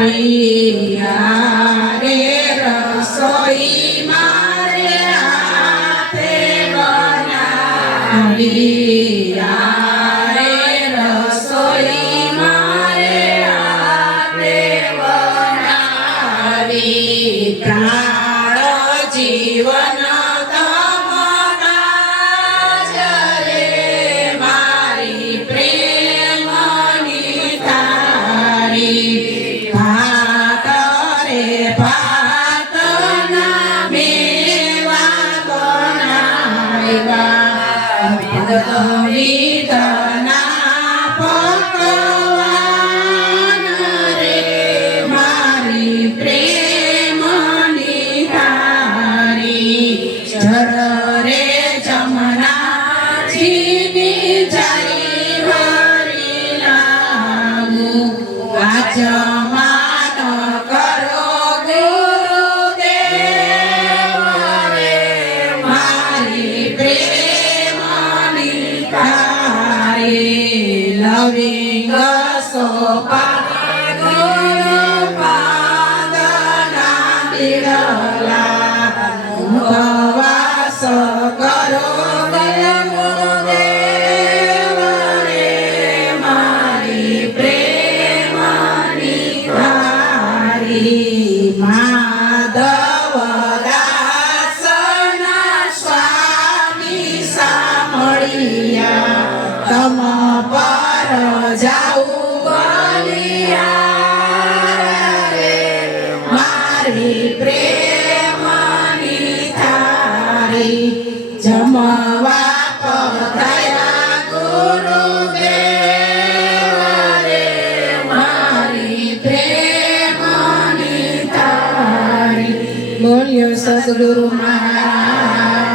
રે રસોઈ મારે હાથે બનાવી રે રસોઈ મારે હાથે બનાવી પ્રાણ જીવન પકવાન રે મારી પ્રેમની થાળી ચર રે જમનાજીની જઈ હરી લાગું વાચમાન કરો ગુરુદેવ રે મારી પ્રેમની લવિંગ સોપાન ગુરુ પાદના બિરલા ઉપવાસ કરો ગુરુદેવ રે મારી પ્રેમની થાળી માધવ દાસના સ્વામી સામળિયા તમ પર જાઉં બલિયા રે મારી પ્રેમની થાળી જમવા પધાર્યા ગુરુદેવ રે મારી પ્રેમની થાળી બોલ્યો સદગુરુ મહારાજની